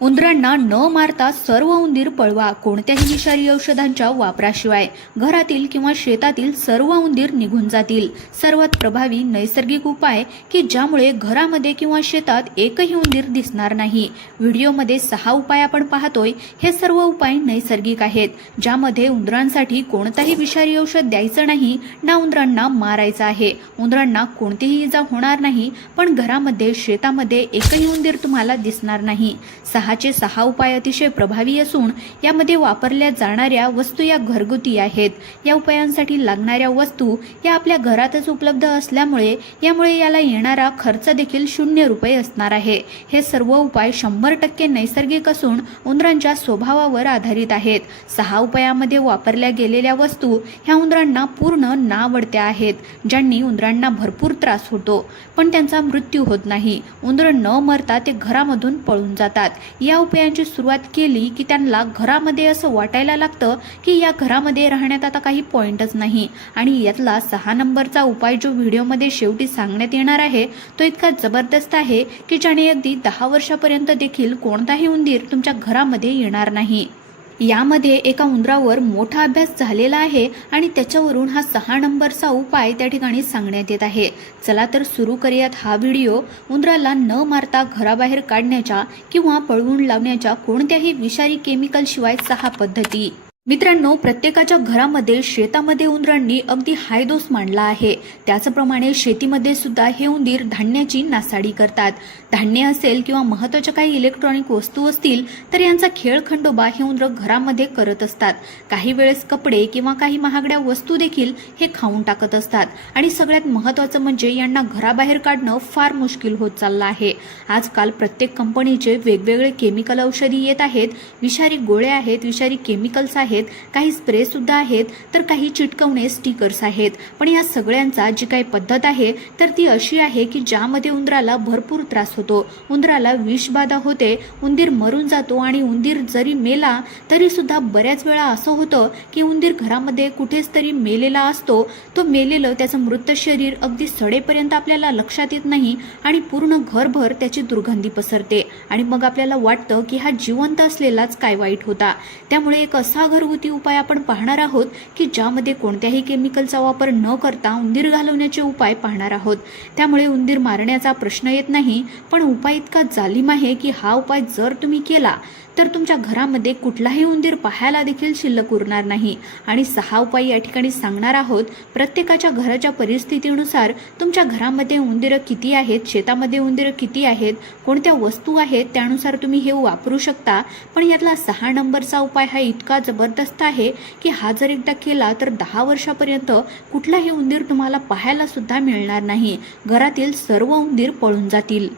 उंदरांना न मारता सर्व उंदीर पळवा कोणत्याही विषारी औषधांच्या वापराशिवाय. घरातील किंवा शेतातील सर्व उंदीर निघून जातील. सर्वात प्रभावी नैसर्गिक उपाय की ज्यामुळे घरामध्ये किंवा शेतात एकही उंदीर दिसणार नाही. व्हिडिओमध्ये सहा उपाय आपण पाहतोय. हे सर्व उपाय नैसर्गिक आहेत. ज्यामध्ये उंदरांसाठी कोणताही विषारी औषध द्यायचं नाही ना उंदरांना मारायचं आहे. उंदरांना कोणतीही इजा होणार नाही पण घरामध्ये शेतामध्ये एकही उंदीर तुम्हाला दिसणार नाही. सहाचे सहा उपाय अतिशय प्रभावी असून यामध्ये वापरल्या जाणाऱ्या वस्तू या घरगुती आहेत. या उपायांसाठी लागणाऱ्या वस्तू या आपल्या घरातच उपलब्ध असल्यामुळे यामुळे याला येणारा खर्च देखील शून्य रुपये असणार आहे. हे सर्व उपाय शंभर टक्के नैसर्गिक असून उंदरांच्या स्वभावावर आधारित आहेत. सहा उपायामध्ये वापरल्या गेलेल्या वस्तू ह्या उंदरांना पूर्ण नावडत्या आहेत ज्यांनी उंदरांना भरपूर त्रास होतो. पण त्यांचा मृत्यू होत नाही. उंदर न मरता ते घरामधून पळून जातात. या उपायांची सुरुवात केली की त्यांना घरामध्ये असं वाटायला लागतं की या घरामध्ये राहण्यात आता काही पॉईंटच नाही. आणि यातला सहा नंबरचा उपाय जो व्हिडिओमध्ये शेवटी सांगण्यात येणार आहे तो इतका जबरदस्त आहे की ज्याने अगदी दहा वर्षापर्यंत देखील कोणताही उंदीर तुमच्या घरामध्ये येणार नाही. यामध्ये एका उंदरावर मोठा अभ्यास झालेला आहे आणि त्याच्यावरून हा सहा नंबरचा उपाय त्या ठिकाणी सांगण्यात येत आहे. चला तर सुरू करूयात हा व्हिडिओ. उंदराला न मारता घराबाहेर काढण्याच्या किंवा पळवून लावण्याच्या कोणत्याही विषारी केमिकल शिवाय सहा पद्धती. मित्रांनो प्रत्येकाच्या घरामध्ये शेतामध्ये उंदरांनी अगदी हायदोस मांडला आहे. त्याचप्रमाणे शेतीमध्ये सुद्धा हे उंदीर धान्याची नासाडी करतात. धान्य असेल किंवा महत्त्वाच्या काही इलेक्ट्रॉनिक वस्तू असतील तर यांचा खेळ खंडोबा हे उंदर घरामध्ये करत असतात. काही वेळेस कपडे किंवा काही महागड्या वस्तू देखील हे खाऊन टाकत असतात. आणि सगळ्यात महत्वाचं म्हणजे यांना घराबाहेर काढणं फार मुश्किल होत चाललं आहे. आजकाल प्रत्येक कंपनीचे वेगवेगळे केमिकल औषधी येत आहेत. विषारी गोळे आहेत विषारी केमिकल्स आहेत. काही स्प्रे सुद्धा आहेत तर काही चिटकवणे स्टिकर्स आहेत. पण या सगळ्यांचा जी काही पद्धत आहे तर ती अशी आहे की ज्यामध्ये उंदराला भरपूर त्रास होतो. उंदराला विषबाधा होते उंदीर मरून जातो आणि उंदीर जरी मेला तरी सुद्धा बऱ्याच वेळा असं होतं की उंदीर घरामध्ये कुठेच तरी मेलेला असतो. तो मेलेलं त्याचं मृत शरीर अगदी सडेपर्यंत आपल्याला लक्षात येत नाही आणि पूर्ण घरभर त्याची दुर्गंधी पसरते. आणि मग आपल्याला वाटतं की हा जिवंत असलेलाच काय वाईट होता. त्यामुळे एक असा घर घरगुती उपाय आपण पाहणार आहोत की ज्यामध्ये कोणत्याही केमिकलचा वापर न करता उंदीर घालवण्याचे उपाय पाहणार आहोत. त्यामुळे उंदीर मारण्याचा प्रश्न येत नाही पण उपाय इतका जालिम आहे की हा उपाय जर तुम्ही केला तर तुमच्या घरामध्ये कुठलाही उंदीर पाहायला देखील शिल्लक उरणार नाही. आणि सहा उपाय या ठिकाणी सांगणार आहोत प्रत्येकाच्या घराच्या परिस्थितीनुसार तुमच्या घरामध्ये उंदीरं किती आहेत शेतामध्ये उंदीरं किती आहेत कोणत्या वस्तू आहेत त्यानुसार तुम्ही हे वापरू शकता. पण यातला सहा नंबरचा उपाय हा इतका जबरदस्त आहे की हा जर एकदा केला तर दहा वर्षापर्यंत कुठलाही उंदीर तुम्हाला पाहायला सुद्धा मिळणार नाही. घरातील सर्व उंदीर पळून जातील.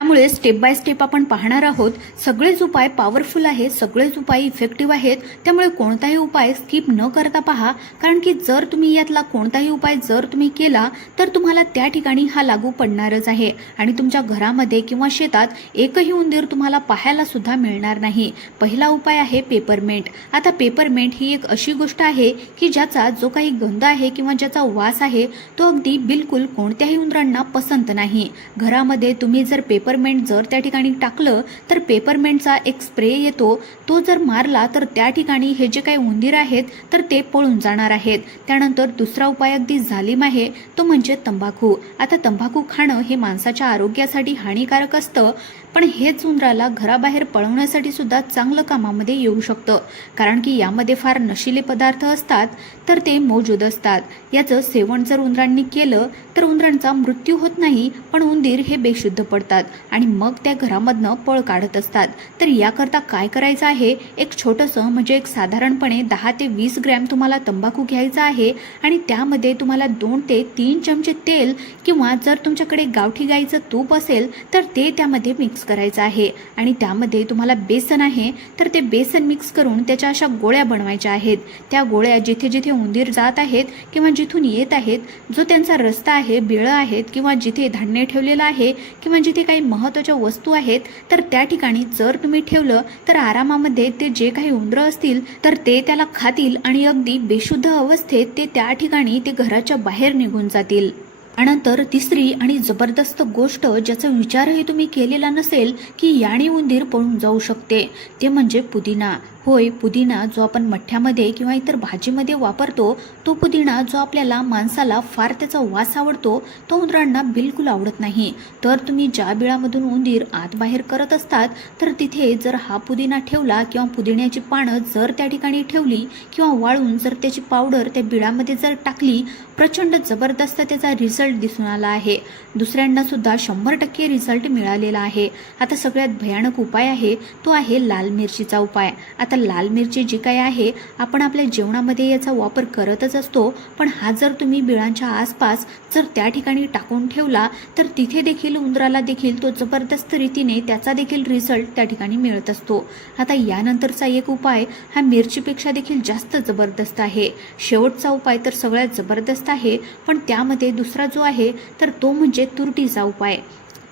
त्यामुळे स्टेप बाय स्टेप आपण पाहणार आहोत सगळेच उपाय पॉवरफुल आहेत सगळेच उपाय इफेक्टिव्ह आहेत त्यामुळे कोणताही उपाय स्किप न करता पहा कारण की जर तुम्ही यातला कोणताही उपाय जर तुम्ही केला तर तुम्हाला त्या ठिकाणी हा लागू पडणारच आहे. आणि तुमच्या घरामध्ये किंवा शेतात एकही उंदीर तुम्हाला पाहायला सुद्धा मिळणार नाही. पहिला उपाय आहे पेपरमेंट आता पेपरमेंट ही एक अशी गोष्ट आहे की ज्याचा जो काही गंध आहे किंवा ज्याचा वास आहे तो अगदी बिलकुल कोणत्याही उंदरांना पसंत नाही. घरामध्ये तुम्ही जर पेपर पेपरमेंट जर त्या ठिकाणी टाकलं तर पेपरमेंटचा एक स्प्रे येतो. तो जर मारला तर त्या ठिकाणी हे जे काही उंदीर आहेत तर ते पळून जाणार आहेत. त्यानंतर दुसरा उपाय अगदी झालीम आहे तो म्हणजे तंबाखू. आता तंबाखू खाणं हे माणसाच्या आरोग्यासाठी हानिकारक असतं पण हेच उंदराला घराबाहेर पळवण्यासाठी सुद्धा चांगलं कामामध्ये येऊ शकतं. कारण की यामध्ये फार नशिले पदार्थ असतात तर ते मौजूद असतात. याचं सेवन जर उंदरांनी केलं तर उंदरांचा मृत्यू होत नाही पण उंदीर हे बेशुद्ध पडतात. आणि मग त्या घरामधनं पळ काढत असतात. तर याकरता काय करायचं आहे? एक छोटंसं म्हणजे एक साधारणपणे दहा ते वीस ग्रॅम तुम्हाला तंबाखू घ्यायचा आहे आणि त्यामध्ये तुम्हाला दोन ते तीन चमचे तेल किंवा जर तुमच्याकडे गावठी गाईचं तूप असेल तर ते त्यामध्ये मिक्स करायचं आहे. आणि त्यामध्ये तुम्हाला बेसन आहे तर ते बेसन मिक्स करून त्याच्या अशा गोळ्या बनवायच्या आहेत. त्या गोळ्या जिथे जिथे उंदीर जात आहेत किंवा जिथून येत आहेत जो त्यांचा रस्ता आहे बिळं आहेत किंवा जिथे धान्य ठेवलेलं आहे किंवा जिथे काही महत्त्वाच्या वस्तू आहेत तर त्या ठिकाणी जर तुम्ही ठेवलं तर आरामामध्ये ते जे काही उंदरं असतील तर ते त्याला खातील आणि अगदी बेशुद्ध अवस्थेत ते त्या ठिकाणी ते घराच्या बाहेर निघून जातील. त्यानंतर तिसरी आणि जबरदस्त गोष्ट ज्याचा विचारही तुम्ही केलेला नसेल की याने उंदीर पळून जाऊ शकते ते म्हणजे पुदिना. होय पुदिना जो आपण मठ्ठ्यामध्ये किंवा इतर भाजीमध्ये वापरतो तो पुदिना जो आपल्याला माणसाला फार त्याचा वास आवडतो तो उंदरांना बिलकुल आवडत नाही. तर तुम्ही ज्या बिळामधून उंदीर आत बाहेर करत असतात तर तिथे जर हा पुदिना ठेवला किंवा पुदिन्याची पानं जर त्या ठिकाणी ठेवली किंवा वाळून जर त्याची पावडर त्या बिळामध्ये जर टाकली प्रचंड जबरदस्त त्याचा रिझल्ट दिसून आला आहे. दुसऱ्यांना सुद्धा शंभर टक्के रिझल्ट मिळालेला आहे. आता सगळ्यात भयानक उपाय आहे तो आहे लाल मिरचीचा उपाय. आता लाल मिरची जी काही आहे आपण आपल्या जेवणामध्ये याचा वापर करतच असतो. पण हा जर तुम्ही बिळांच्या आसपास जर त्या ठिकाणी टाकून ठेवला तर तिथे देखील उंदराला देखील तो जबरदस्त रीतीने त्याचा देखील रिझल्ट त्या ठिकाणी मिळत असतो. आता यानंतरचा एक उपाय हा मिरचीपेक्षा देखील जास्त जबरदस्त आहे. शेवटचा उपाय तर सगळ्यात जबरदस्त आहे पण त्यामध्ये दुसरा जो आहे तर तो म्हणजे तुरटीचा उपाय.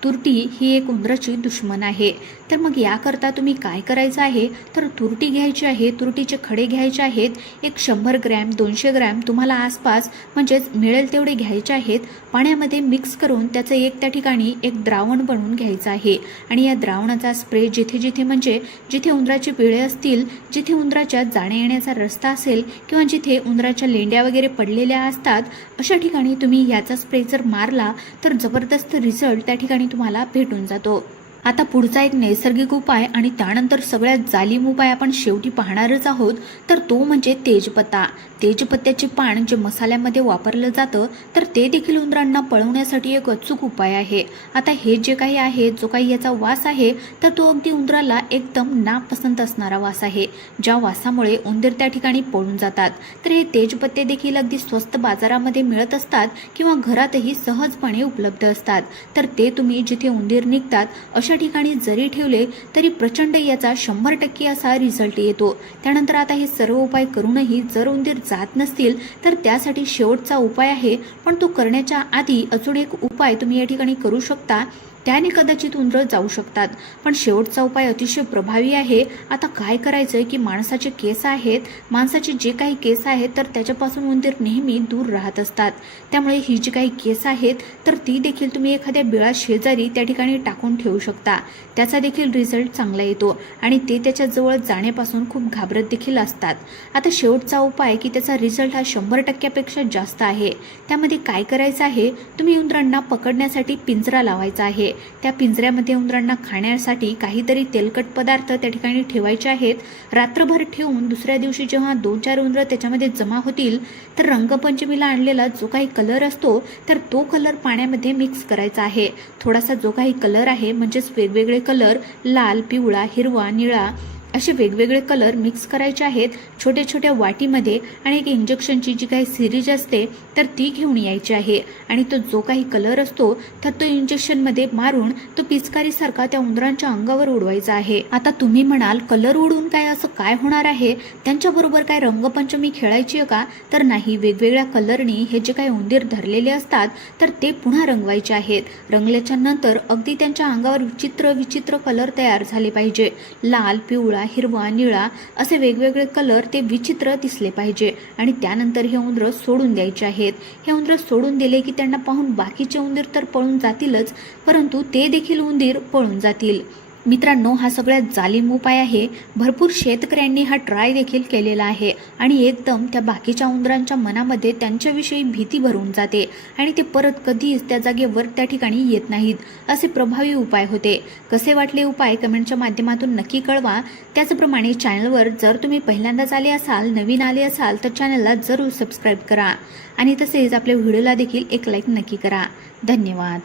तुरटी ही एक उंदराची दुश्मन आहे. तर मग याकरता तुम्ही काय करायचं आहे? तर तुरटी घ्यायची आहे तुरटीचे खडे घ्यायचे आहेत एक शंभर ग्रॅम दोनशे ग्रॅम तुम्हाला आसपास म्हणजेच मिळेल तेवढे घ्यायचे आहेत पाण्यामध्ये मिक्स करून त्याचं एक त्या ठिकाणी एक द्रावण बनवून घ्यायचं आहे. आणि या द्रावणाचा स्प्रे जिथे जिथे म्हणजे जिथे उंदराचे पिळे असतील जिथे उंदराच्या जाण्या येण्याचा रस्ता असेल किंवा जिथे उंदराच्या लेंड्या वगैरे पडलेल्या असतात अशा ठिकाणी तुम्ही याचा स्प्रे जर मारला तर जबरदस्त रिझल्ट त्या ठिकाणी तुम्हाला भेटून जातो. आता पुढचा एक नैसर्गिक उपाय आणि त्यानंतर सगळ्यात जालीम उपाय आपण शेवटी पाहणारच आहोत तर तो म्हणजे तेजपत्ता. तेजपत्त्याचे पान जे मसाल्यामध्ये वापरलं जातं तर ते देखील उंदरांना पळवण्यासाठी एक अचूक उपाय आहे. आता हे जे काही आहे जो काही याचा वास आहे तर तो अगदी उंदराला एकदम नापसंत असणारा वास आहे. ज्या वासामुळे उंदीर त्या ठिकाणी पळून जातात. तर हे तेजपत्ते देखील अगदी स्वस्त बाजारामध्ये मिळत असतात किंवा घरातही सहजपणे उपलब्ध असतात. तर ते तुम्ही जिथे उंदीर निघतात अशा ठिकाणी जरी ठेवले तरी प्रचंड याचा शंभर टक्के असा रिझल्ट येतो. त्यानंतर आता हे सर्व उपाय करूनही जर उंदीर जात नसतील तर त्यासाठी शेवटचा उपाय आहे पण तो करण्याच्या आधी अजून एक उपाय तुम्ही या ठिकाणी करू शकता. त्याने कदाचित उंदरं जाऊ शकतात. पण शेवटचा उपाय अतिशय प्रभावी आहे. आता काय करायचं की माणसाचे केस आहेत माणसाचे जे काही केस आहेत तर त्याच्यापासून उंदीर नेहमी दूर राहत असतात. त्यामुळे ही जी काही केस आहेत तर ती देखील तुम्ही एखाद्या बिळा शेजारी त्या ठिकाणी टाकून ठेवू शकता. त्याचा देखील रिझल्ट चांगला येतो आणि ते त्याच्याजवळ जाण्यापासून खूप घाबरत देखील असतात. आता शेवटचा उपाय की त्याचा रिझल्ट हा शंभर टक्क्यापेक्षा जास्त आहे. त्यामध्ये काय करायचं आहे? तुम्ही उंदरांना पकडण्यासाठी पिंजरा लावायचा आहे. त्या पिंजऱ्यामध्ये उंदरांना खाण्यासाठी काहीतरी तेलकट पदार्थ त्या ठिकाणी ठेवायचे आहेत. रात्रभर ठेवून दुसऱ्या दिवशी जेव्हा दोन चार उंदरं त्याच्यामध्ये जमा होतील तर रंगपंचमीला आणलेला जो काही कलर असतो तर तो कलर पाण्यामध्ये मिक्स करायचा आहे. थोडासा जो काही कलर आहे म्हणजेच वेगवेगळे कलर लाल पिवळा हिरवा निळा असे वेगवेगळे कलर मिक्स करायचे आहेत छोट्या छोट्या वाटीमध्ये आणि एक इंजेक्शनची जी काही सिरीज असते तर ती घेऊन यायची आहे. आणि तो जो काही कलर असतो तर तो इंजेक्शनमध्ये मारून तो पिचकारीसारखा त्या उंदरांच्या अंगावर उडवायचा आहे. आता तुम्ही म्हणाल कलर उडून काय असं काय होणार आहे? त्यांच्याबरोबर काय रंगपंचमी खेळायची आहे का? तर नाही वेगवेगळ्या कलरनी हे जे काही उंदीर धरलेले असतात तर ते पुन्हा रंगवायचे आहेत. रंगल्याच्या नंतर अगदी त्यांच्या अंगावर विचित्र विचित्र कलर तयार झाले पाहिजे. लाल पिवळा हिरवा निळा असे वेगवेगळे कलर ते विचित्र दिसले पाहिजे. आणि त्यानंतर हे उंदरं सोडून द्यायचे आहेत. हे उंदरं सोडून दिले की त्यांना पाहून बाकीचे उंदीर तर पळून जातीलच परंतु ते देखील उंदीर पळून जातील. मित्रांनो हा सगळ्यात जालीम उपाय आहे. भरपूर शेतकऱ्यांनी हा ट्राय देखील केलेला आहे आणि एकदम त्या बाकीच्या उंदरांच्या मनामध्ये त्यांच्याविषयी भीती भरून जाते आणि ते परत कधीच त्या जागेवर त्या ठिकाणी येत नाहीत असे प्रभावी उपाय होते. कसे वाटले उपाय कमेंटच्या माध्यमातून नक्की कळवा. त्याचप्रमाणे चॅनलवर जर तुम्ही पहिल्यांदाच आले असाल नवीन आले असाल तर चॅनलला जरूर सबस्क्राईब करा. आणि तसेच आपल्या व्हिडिओला देखील एक लाईक नक्की करा. धन्यवाद.